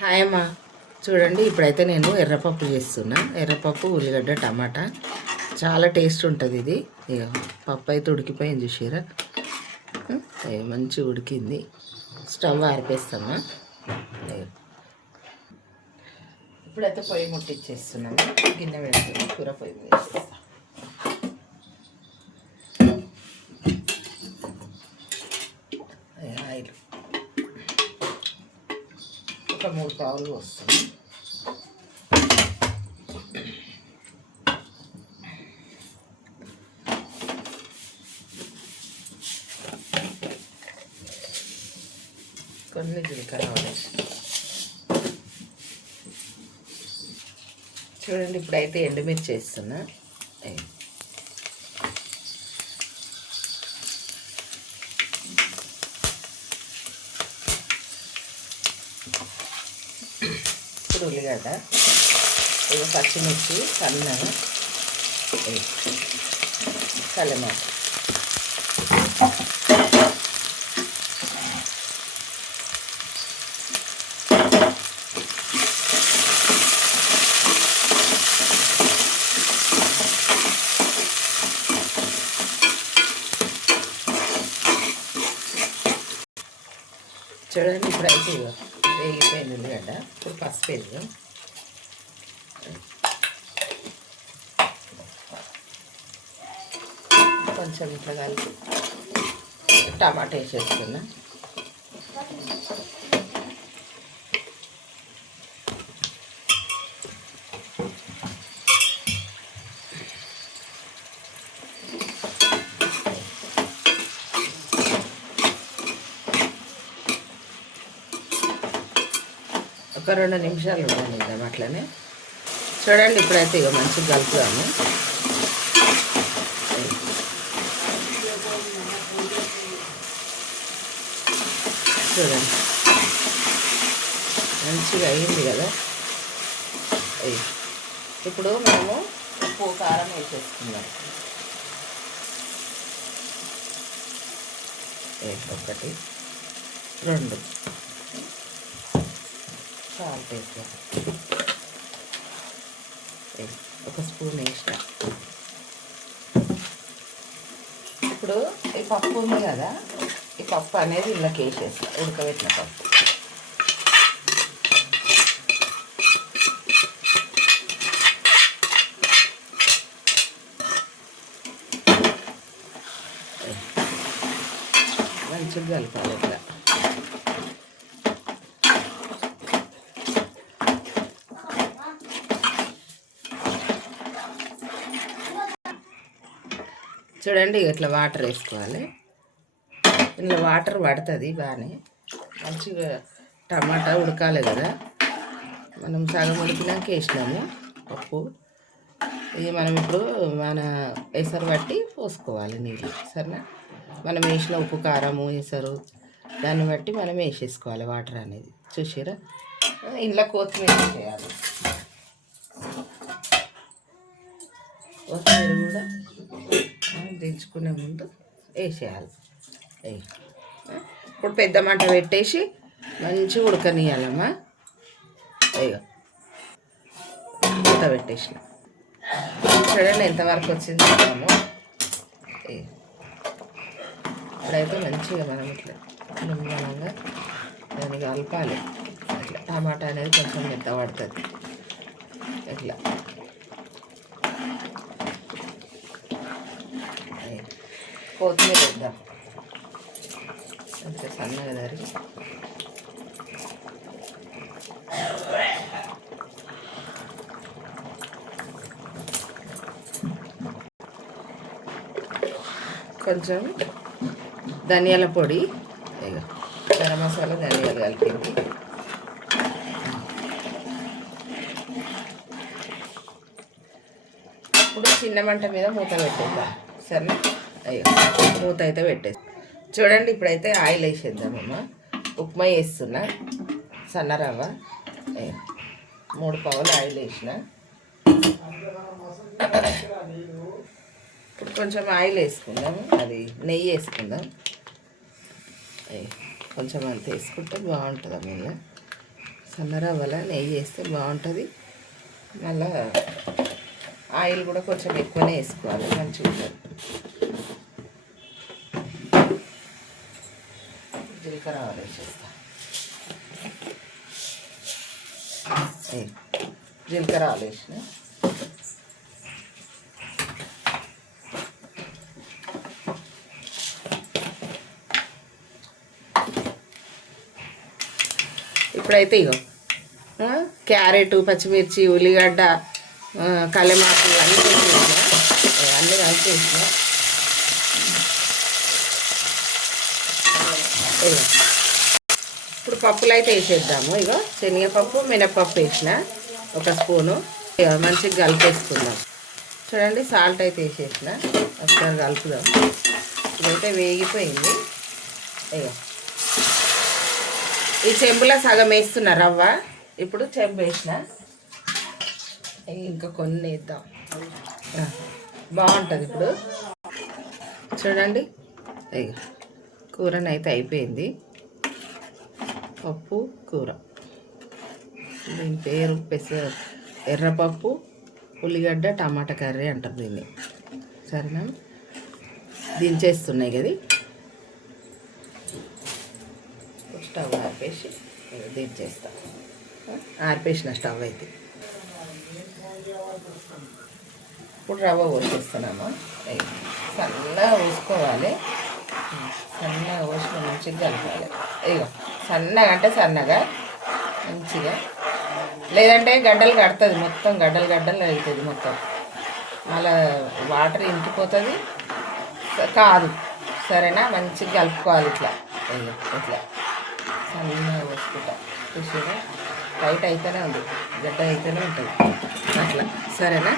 Hi అమ్మా. చూడండి ఇప్పుడైతే నేను ఎర్రపప్పు చేస్తున్నా. ఎర్రపప్పు, ఉల్లిగడ్డ, టమాటా చాలా టేస్ట్ ఉంటుంది ఇది. ఇక పప్పు అయితే ఉడికిపోయింది చూసిరా, మంచి ఉడికింది. స్టవ్ ఆరిపేస్తామా. ఇప్పుడైతే పొయ్యి ముట్టిచ్చేస్తున్నాము. గిన్నె పెడుతున్నాం, కూర పొయ్యి వేసేస్తాం. ఆయిల్ ఒక 3 పావులు వస్తుంది. కొన్ని జీలకర్ర వేసి చూడండి. ఇప్పుడైతే ఎండుమిర్చి వేస్తున్నా. ఇప్పుడు ఉల్లిగడ్డ, ఇది పచ్చిమిర్చి సన్నగా, కలమాట, చూడండి. ఇప్పుడైతే వేగిపోయింది ఉల్లిగడ్డ. ఇప్పుడు పసుపు వేద్దాం. కొంచెం ఇట్లా కలిపి టమాటా వేసేస్తున్నా. ఒక 2 నిమిషాలు ఉండనిద్దాం అట్లనే. చూడండి ఇప్పుడైతే ఇక మంచిగా కలుపుదాము. చూడండి మంచిగా అయింది కదా. ఇప్పుడు మనము ఉప్పు కారం వేసేసుకుందాం. 1 2 సాల్ట్ వేసాం. 1 స్పూన్ వేసిన. ఇప్పుడు ఈ పప్పు ఉంది కదా, ఈ పప్పు అనేది ఇళ్ళకి వేసేస్తాం. ఉడకబెట్టిన పప్పు మంచిగా కలపాలి ఇట్లా. చూడండి ఇట్లా వాటర్ వేసుకోవాలి. ఇందులో వాటర్ పడుతుంది బాగానే. మంచిగా టమాటా ఉడకాలి కదా. మనం సగం ఉడికినాక వేసినాము పప్పు. ఇది మనం ఇప్పుడు మన ఎసరు బట్టి పోసుకోవాలి నీళ్ళు. సరేనా? మనం వేసిన ఉప్పు కారము ఎసరు దాన్ని బట్టి మనం వేసేసుకోవాలి వాటర్ అనేది. చూసారా? ఇంట్లో కొత్తిమీర చేయాలి. కొత్తిమీర కూడా దించుకునే ముందు వేసేయాలి. ఇప్పుడు పెద్ద మంట పెట్టేసి మంచిగా ఉడకనియాలమ్మా. అయ్యో మూత పెట్టేసిన. చూడండి ఎంతవరకు వచ్చింది. ఇప్పుడైతే మంచిగా మనం ఇట్లా నిమ్మలంగా దాన్ని కలపాలి. ఇట్లా టమాటా అనేది కొంచెం మెత్తబడుతుంది. ఇట్లా కొత్తిమీర వేద్దాం. కొంచెం సన్నగా తరిగి కొంచెం ధనియాల పొడి, గరం మసాలా, ధనియాలు కలిపింది. ఇప్పుడు చిన్న మంట మీద మూత పెట్టేద్దాం. సరేనా? అయ్యో మూత అయితే పెట్టేసి చూడండి. ఇప్పుడైతే ఆయిల్ వేసేద్దామమ్మా. ఉప్మా వేస్తున్నా. సన్న రవ్వ 3 పావులు ఆయిల్ వేసిన. ఇప్పుడు కొంచెం ఆయిల్ వేసుకుందాం. అది నెయ్యి వేసుకుందాం. కొంచెం అంత వేసుకుంటే బాగుంటుంది అమ్మ. సన్నరవ్వల నెయ్యి వేస్తే బాగుంటుంది. మళ్ళా ఆయిల్ కూడా కొంచెం ఎక్కువనే వేసుకోవాలి, మంచిగా ఉంటుంది. జీలకర్ర ఆవాలు వేసేస్తా. జీలకర్ర ఆవాలు వేసిన. ఇప్పుడైతే ఇగో క్యారెట్, పచ్చిమిర్చి, ఉల్లిగడ్డ, కలెమాకు అన్నీ వేసేసిన, అన్నీ కలిపేసిన. ఇప్పుడు పప్పులు అయితే వేసేద్దాము. ఇగో శనగపప్పు, మినపప్పు వేసిన ఒక స్పూను. మంచిగా కలిపేసుకుందాం. చూడండి సాల్ట్ అయితే వేసేసిన, ఒకసారి కలుపుదాం. ఇదైతే వేగిపోయింది. ఇగో ఈ చెంబులో సగం వేస్తున్నా రవ్వ. ఇప్పుడు చెంబు వేసిన, ఇంకా కొన్ని వేద్దాం, బాగుంటుంది. ఇప్పుడు చూడండి ఇక కూరనైతే అయిపోయింది. పప్పు కూర, దీని పేరు ఎర్రపప్పు ఉల్లిగడ్డ టమాటా కర్రీ అంటారు దీన్ని. సరేనా, దించేస్తున్నాయి కదా. స్టవ్ ఆర్పేసి దించేస్తా. ఆర్పేసిన స్టవ్ అయితే. ఇప్పుడు రవ్వ పోసేస్తున్నాము. సన్నగా పోసుకోవాలి, సన్నగా పోసుకొని మంచిగా కలపాలి. ఇగో సన్నగా అంటే సన్నగా మంచిగా, లేదంటే గడ్డలు కడుతుంది, మొత్తం గడ్డలు గడ్డలు అవుతుంది మొత్తం. మళ్ళీ వాటర్ ఇంకిపోతుంది కాదు. సరేనా, మంచిగా కలుపుకోవాలి. ఇట్లా ఇట్లా సన్నగా పోసుకుంటా. చూసారా, టైట్ అయితేనే ఉంది, గడ్డ అయితేనే ఉంటుంది అట్లా. సరేనా,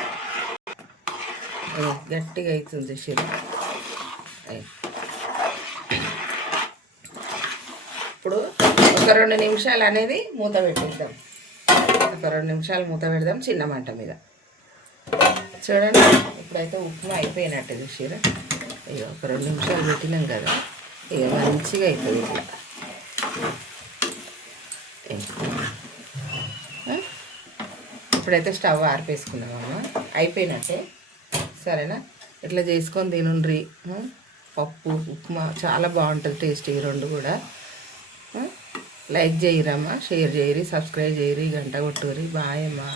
గట్టిగా అవుతుంది చూసారా. ఇప్పుడు ఒక 2 నిమిషాలు అనేది మూత పెట్టేద్దాం. ఒక 2 నిమిషాలు మూత పెడదాం చిన్న మంట మీద. చూడండి ఇప్పుడైతే ఉప్మా అయిపోయినట్టు చూసారా. ఇక ఒక 2 నిమిషాలు పెట్టినాం కదా, ఇక మంచిగా అవుతుంది ఇట్లా. ఇప్పుడైతే స్టవ్ ఆర్పేసుకున్నామమ్మ, అయిపోయినట్టే. సరేనా, ఇట్లా చేసుకొని తినుండ్రి. పప్పు ఉప్మా చాలా బాగుంటుంది, టేస్ట్. ఈ రెండు కూడా లైక్ చేయరమ్మా, షేర్ చేయరి, సబ్స్క్రైబ్ చేయరి, గంట కొట్టురి. బాయ్ అమ్మా.